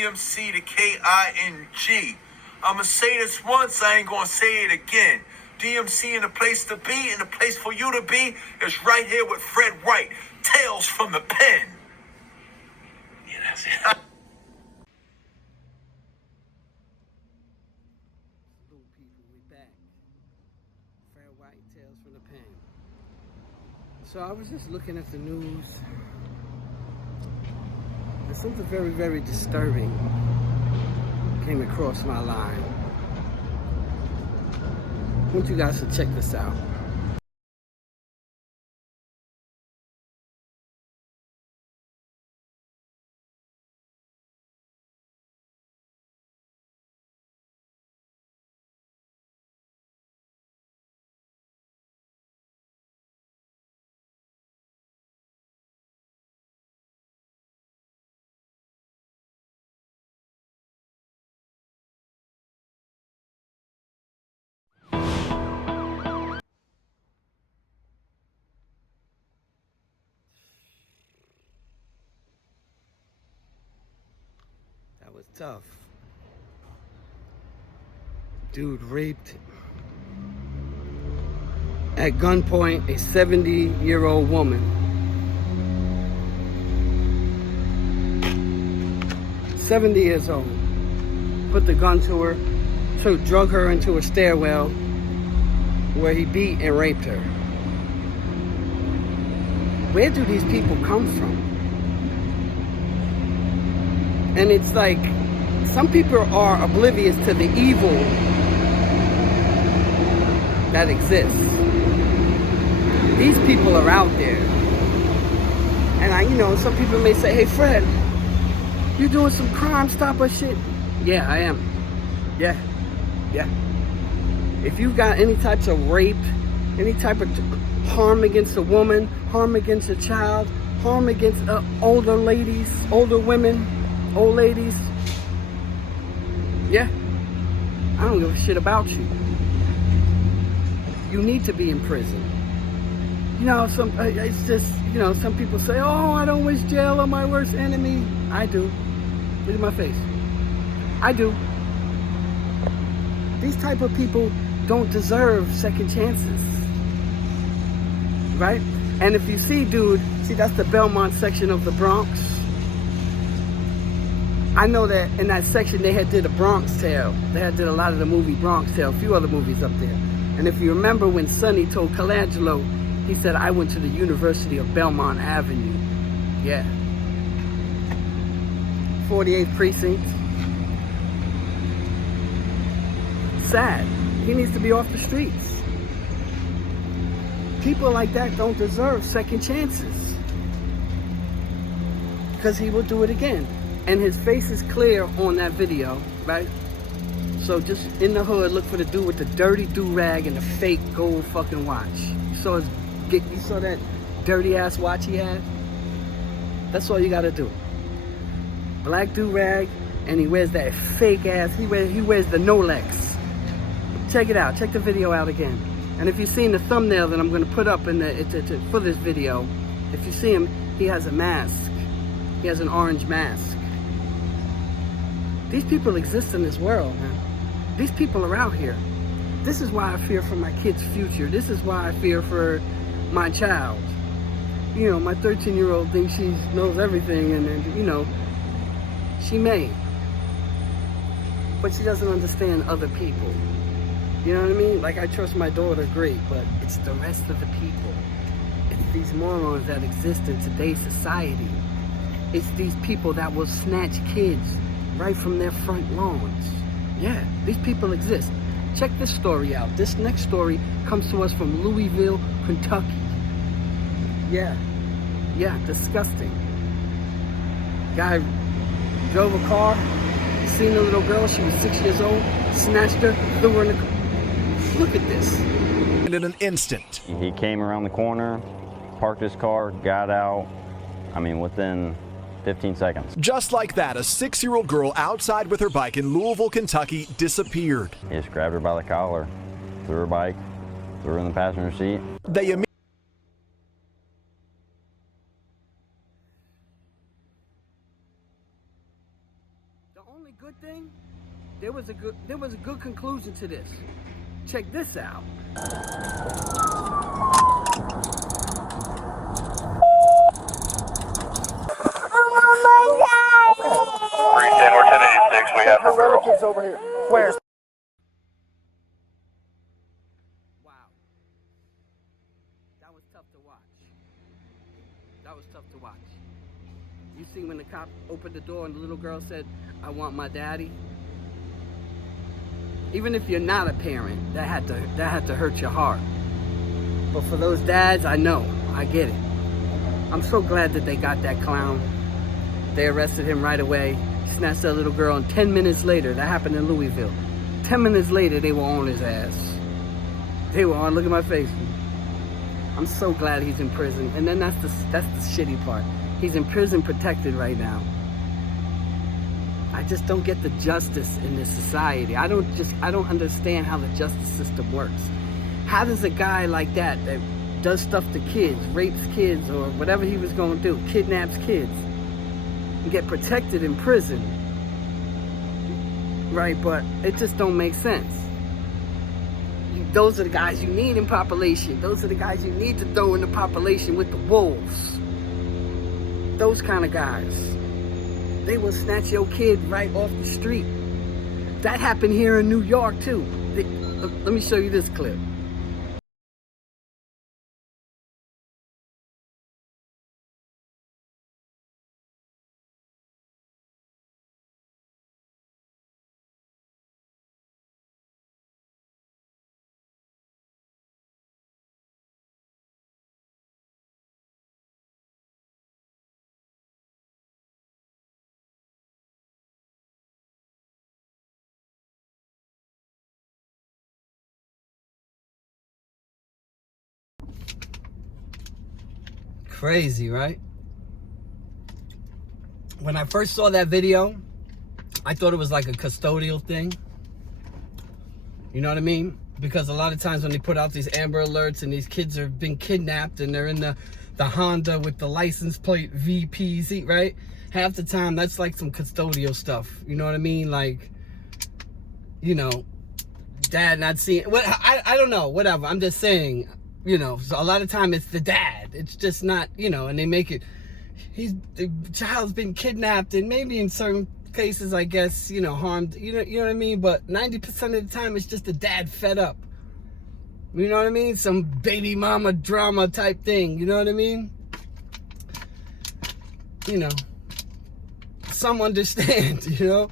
DMC to KING. I'ma say this once, I ain't gonna say it again. DMC in the place to be, and the place for you to be is right here with Fred White. Tales from the pen. Yeah, that's it. Hello people, we back. Fred White, Tales from the pen. So I was just looking at the news. And something very, very disturbing came across my line. I want you guys to check this out. That was tough. Dude raped at gunpoint a 70-year-old woman. 70 years old. Put the gun to her, so drug her into a stairwell where he beat and raped her. Where do these people come from? And it's like, some people are oblivious to the evil that exists. These people are out there. And some people may say, hey Fred, you doing some Crime Stopper shit? Yeah, I am. Yeah. If you've got any types of rape, any type of harm against a woman, harm against a child, harm against older ladies, older women, old ladies, yeah, I don't give a shit about you. You need to be in prison. It's just, some people say, oh, I don't wish jail on my worst enemy. I do. Look at my face. I do. These type of people don't deserve second chances. Right? And if you see, dude, that's the Belmont section of the Bronx. I know that in that section they had did a Bronx Tale. They had did a lot of the movie Bronx Tale, a few other movies up there. And if you remember when Sonny told Colangelo, he said, I went to the University of Belmont Avenue. Yeah. 48th Precinct. Sad. He needs to be off the streets. People like that don't deserve second chances. Because he will do it again. And his face is clear on that video, right? So just in the hood, look for the dude with the dirty do-rag and the fake gold fucking watch. You saw that dirty ass watch he had? That's all you gotta do. Black do-rag, and he wears that fake ass, he wears the Nolex. Check it out, check the video out again. And if you've seen the thumbnail that I'm gonna put up for this video, if you see him, he has a mask. He has an orange mask. These people exist in this world, man. These people are out here. This is why I fear for my kid's future. This is why I fear for my child. My 13-year-old thinks she knows everything, and she may. But she doesn't understand other people. You know what I mean? Like, I trust my daughter, great, but it's the rest of the people. It's these morons that exist in today's society. It's these people that will snatch kids right from their front lawns. Yeah, these people exist. Check this story out. This next story comes to us from Louisville, Kentucky. Yeah, disgusting. Guy drove a car, seen a little girl, she was 6 years old, snatched her, threw her in the car. Look at this. And in an instant. He came around the corner, parked his car, got out, within 15 seconds. Just like that, a 6-year-old girl outside with her bike in Louisville, Kentucky disappeared. He just grabbed her by the collar, threw her bike, threw her in the passenger seat. They only good thing, there was a good conclusion to this. Check this out. 310, we're 1086, we have her relatives over here. Where? Wow. That was tough to watch. That was tough to watch. You see when the cop opened the door and the little girl said, "I want my daddy"? Even if you're not a parent, that had to hurt your heart. But for those dads, I know, I get it. I'm so glad that they got that clown. They arrested him right away, snatched that little girl, and 10 minutes later, that happened in Louisville. 10 minutes later, they were on his ass. They were on, look at my face. I'm so glad he's in prison. And then that's the shitty part. He's in prison protected right now. I just don't get the justice in this society. I don't understand how the justice system works. How does a guy like that does stuff to kids, rapes kids, or whatever he was going to do, kidnaps kids, and get protected in prison, right? But it just don't make sense. Those are the guys you need in population. Those are the guys you need to throw in the population with the wolves. Those kind of guys. They will snatch your kid right off the street. That happened here in New York too. Let me show you this clip. Crazy, right? When I first saw that video, I thought it was like a custodial thing. You know what I mean? Because a lot of times when they put out these Amber Alerts and these kids have been kidnapped and they're in the Honda with the license plate VPZ, right? Half the time, that's like some custodial stuff. You know what I mean? Like, you know, dad not seeing... I don't know, whatever. I'm just saying... You know, so a lot of time it's the dad. It's just not, you know, and they make it, the child's been kidnapped and maybe in certain cases, I guess, you know, harmed, you know what I mean? But 90% of the time it's just the dad fed up. You know what I mean? Some baby mama drama type thing, you know what I mean? You know, some understand, you know?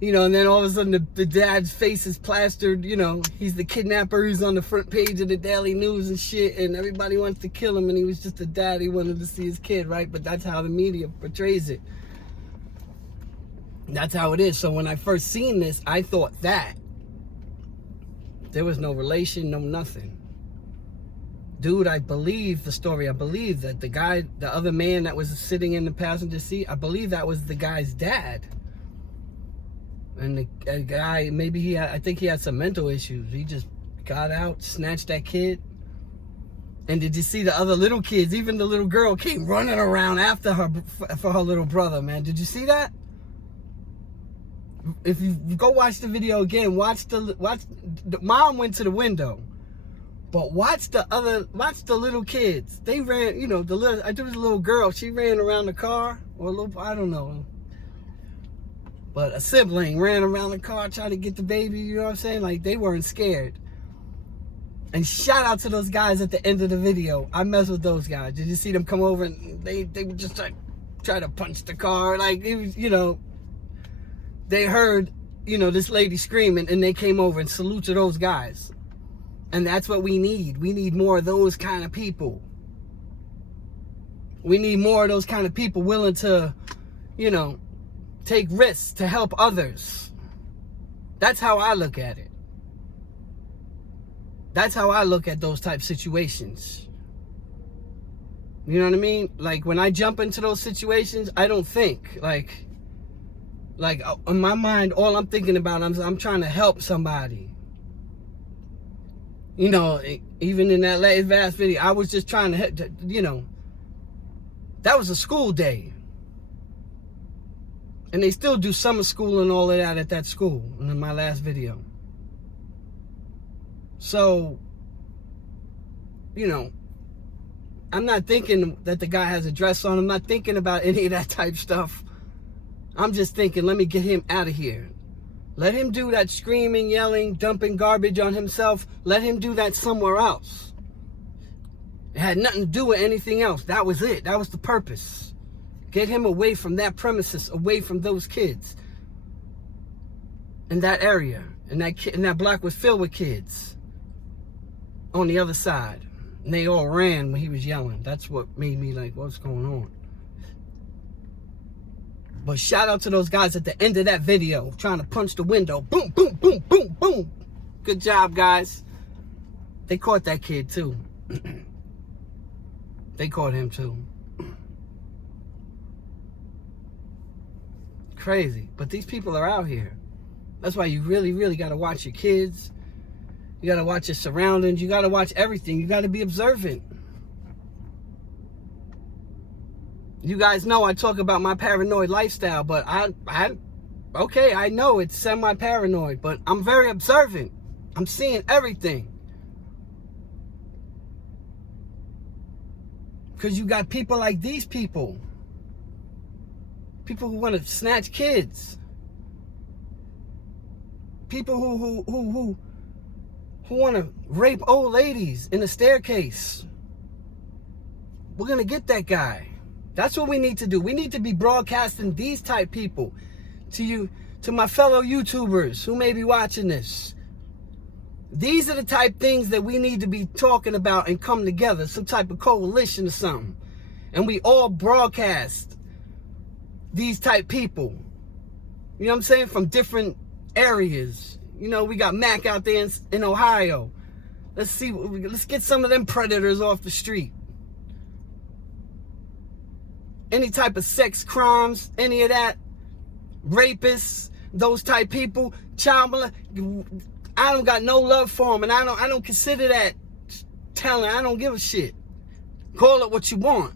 You know, and then all of a sudden the dad's face is plastered, you know, he's the kidnapper, he's on the front page of the Daily News and shit, and everybody wants to kill him, and he was just a dad, he wanted to see his kid, right? But that's how the media portrays it. That's how it is. So when I first seen this, I thought that. There was no relation, no nothing. Dude, I believe the story. I believe that the guy, the other man that was sitting in the passenger seat, I believe that was the guy's dad. And the guy, maybe I think he had some mental issues. He just got out, snatched that kid. And did you see the other little kids? Even the little girl came running around after her for her little brother, man. Did you see that? If you go watch the video again, watch the mom went to the window. But watch the little kids. They ran, you know, I think it was a little girl. She ran around the car, or a little, I don't know. But a sibling ran around the car trying to get the baby, you know what I'm saying? Like, they weren't scared. And shout out to those guys at the end of the video. I mess with those guys. Did you see them come over and they were just like, try to punch the car? Like, it was, you know, they heard, you know, this lady screaming and they came over and salute to those guys. And that's what we need. We need more of those kind of people. We need more of those kind of people willing to, you know, take risks to help others. That's how I look at it. That's how I look at those type situations. You know what I mean? Like, when I jump into those situations, I don't think, like in my mind, all I'm thinking about, I'm trying to help somebody. You know, even in that last video, I was just trying to, you know, that was a school day. And they still do summer school and all of that at that school in my last video. So, you know, I'm not thinking that the guy has a dress on. I'm not thinking about any of that type stuff. I'm just thinking, let me get him out of here. Let him do that screaming, yelling, dumping garbage on himself. Let him do that somewhere else. It had nothing to do with anything else. That was it. That was the purpose. Get him away from that premises, away from those kids. In that area. And that block was filled with kids. On the other side. And they all ran when he was yelling. That's what made me like, what's going on? But shout out to those guys at the end of that video trying to punch the window. Boom, boom, boom, boom, boom. Good job, guys. They caught that kid too. They caught him too. Crazy. But these people are out here. That's why you really, really got to watch your kids. You got to watch your surroundings. You got to watch everything. You got to be observant. You guys know I talk about my paranoid lifestyle, but okay, I know it's semi-paranoid, but I'm very observant. I'm seeing everything. Because you got people like these people. People who want to snatch kids. People who want to rape old ladies in a staircase. We're going to get that guy. That's what we need to do. We need to be broadcasting these type people to you, to my fellow YouTubers who may be watching this. These are the type things that we need to be talking about and come together, some type of coalition or something. And we all broadcast these type people. You know what I'm saying? From different areas. You know, we got Mac out there in Ohio. Let's get some of them predators off the street. Any type of sex crimes, any of that, rapists, those type people, child molesters, I don't got no love for them, and I don't consider that talent. I don't give a shit. Call it what you want.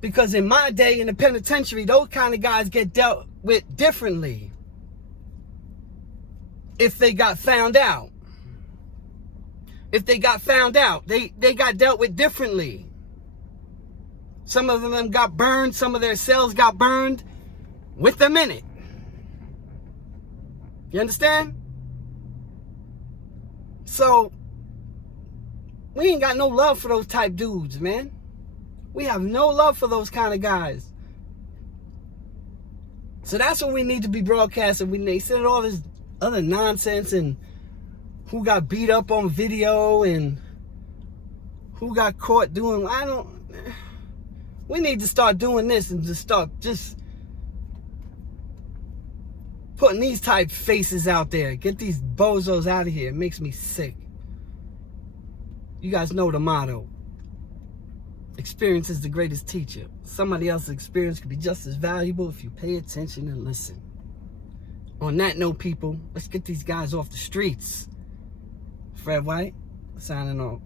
Because in my day in the penitentiary, those kind of guys get dealt with differently. If they got found out. If they got found out, they got dealt with differently. Some of them got burned. Some of their cells got burned with them in it. You understand? So, we ain't got no love for those type dudes, man. We have no love for those kind of guys. So that's what we need to be broadcasting. When they said all this other nonsense and who got beat up on video and who got caught doing, we need to start doing this and just start putting these type faces out there. Get these bozos out of here. It makes me sick. You guys know the motto. Experience is the greatest teacher. Somebody else's experience could be just as valuable if you pay attention and listen. On that note, people, let's get these guys off the streets. Fred White, signing off.